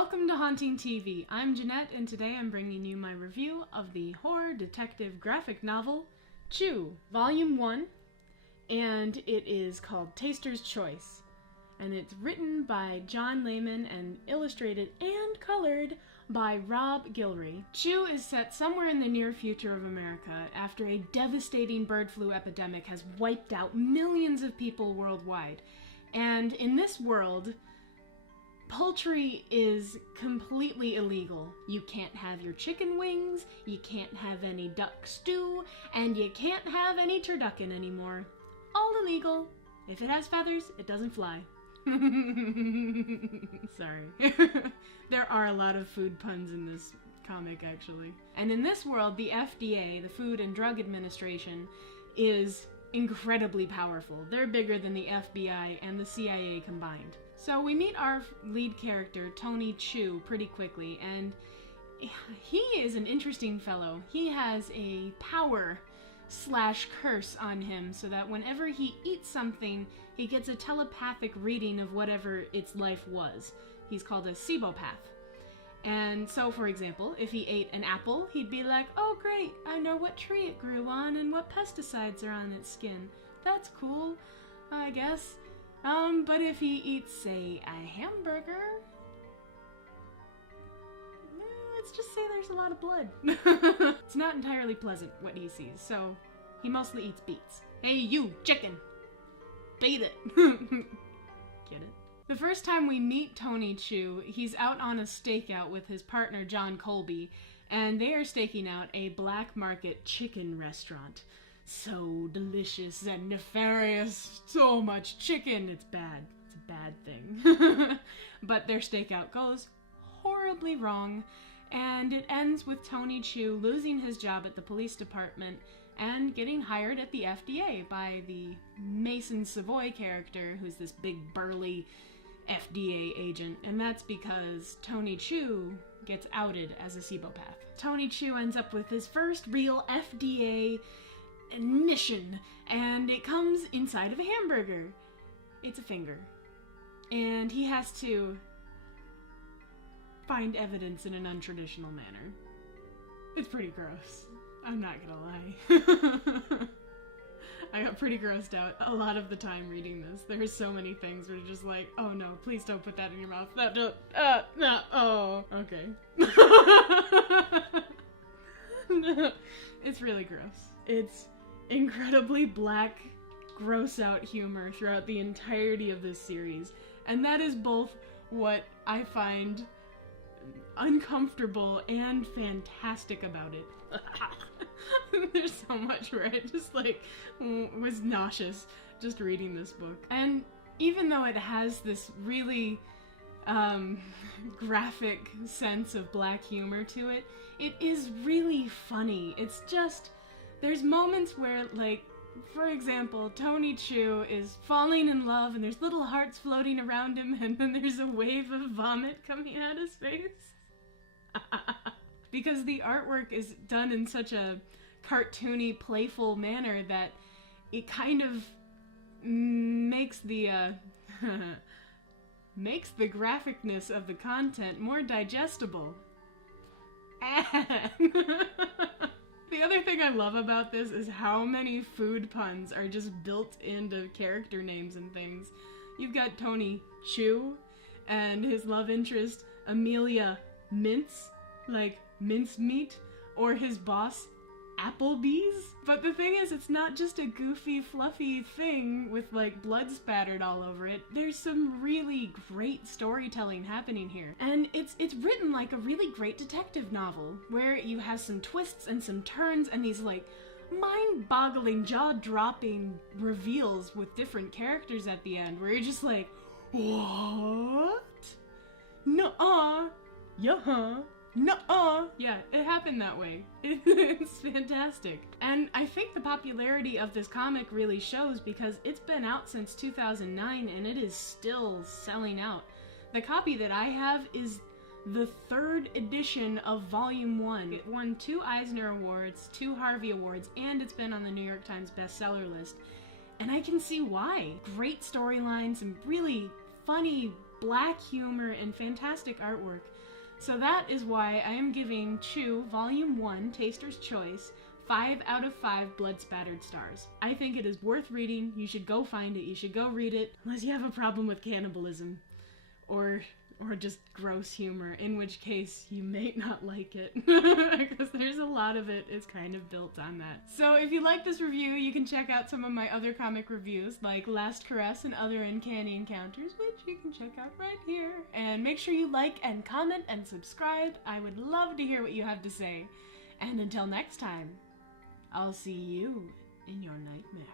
Welcome to Haunting TV. I'm Jeanette, and today I'm bringing you my review of the horror detective graphic novel, Chew, Volume 1, and it is called Taster's Choice. And it's written by John Layman and illustrated and colored by Rob Guillory. Chew is set somewhere in the near future of America after a devastating bird flu epidemic has wiped out millions of people worldwide. And in this world, poultry is completely illegal. You can't have your chicken wings, you can't have any duck stew, and you can't have any turducken anymore. All illegal. If it has feathers, it doesn't fly. Sorry. There are a lot of food puns in this comic, actually. And in this world, the FDA, the Food and Drug Administration, is incredibly powerful. They're bigger than the FBI and the CIA combined. So we meet our lead character, Tony Chew, pretty quickly, and he is an interesting fellow. He has a power/curse on him so that whenever he eats something, he gets a telepathic reading of whatever its life was. He's called a Cibopath. And so, for example, if he ate an apple, he'd be like, "Oh great, I know what tree it grew on and what pesticides are on its skin. That's cool, I guess." But if he eats, say, a hamburger, let's just say there's a lot of blood. It's not entirely pleasant what he sees, so he mostly eats beets. Hey you, chicken! Beat it! Get it? The first time we meet Tony Chew, he's out on a stakeout with his partner John Colby, and they are staking out a black market chicken restaurant. So delicious and nefarious, so much chicken, it's bad. It's a bad thing. But their stakeout goes horribly wrong, and it ends with Tony Chew losing his job at the police department and getting hired at the FDA by the Mason Savoy character, who's this big burly FDA agent, and that's because Tony Chew gets outed as a Cibopath. Tony Chew ends up with his first real FDA mission, and it comes inside of a hamburger. It's a finger. And he has to find evidence in an untraditional manner. It's pretty gross. I'm not gonna lie. I got pretty grossed out a lot of the time reading this. There's so many things where you're just like, oh no, please don't put that in your mouth. No, oh, okay. It's really gross. It's incredibly black, gross out humor throughout the entirety of this series. And that is both what I find uncomfortable and fantastic about it. There's so much where I just was nauseous just reading this book. And even though it has this really graphic sense of black humor to it, it is really funny. It's just, there's moments where, like, for example, Tony Chew is falling in love and there's little hearts floating around him, and then there's a wave of vomit coming out his face. Because the artwork is done in such a cartoony, playful manner that it kind of makes the makes the graphicness of the content more digestible. The other thing I love about this is how many food puns are just built into character names and things. You've got Tony Chew and his love interest Amelia Mince, like mincemeat, or his boss Applebee's. But the thing is, it's not just a goofy, fluffy thing with like blood spattered all over it. There's some really great storytelling happening here. And it's written like a really great detective novel, where you have some twists and some turns and these like mind-boggling, jaw-dropping reveals with different characters at the end, where you're just like, what? Nuh-uh. Yeah. Nuh-uh. Yeah, it happened that way. It's fantastic. And I think the popularity of this comic really shows because it's been out since 2009 and it is still selling out. The copy that I have is the 3rd edition of Volume 1. It won 2 Eisner Awards, 2 Harvey Awards, and it's been on the New York Times bestseller list. And I can see why. Great storylines and really funny black humor, and fantastic artwork. So that is why I am giving Chew Volume 1, Taster's Choice, 5 out of 5 blood-spattered stars. I think it is worth reading. You should go find it. You should go read it, unless you have a problem with cannibalism. Or just gross humor, in which case you may not like it, because there's a lot of it is kind of built on that. So if you like this review, you can check out some of my other comic reviews, like Last Caress and Other Uncanny Encounters, which you can check out right here. And make sure you like and comment and subscribe. I would love to hear what you have to say. And until next time, I'll see you in your nightmare.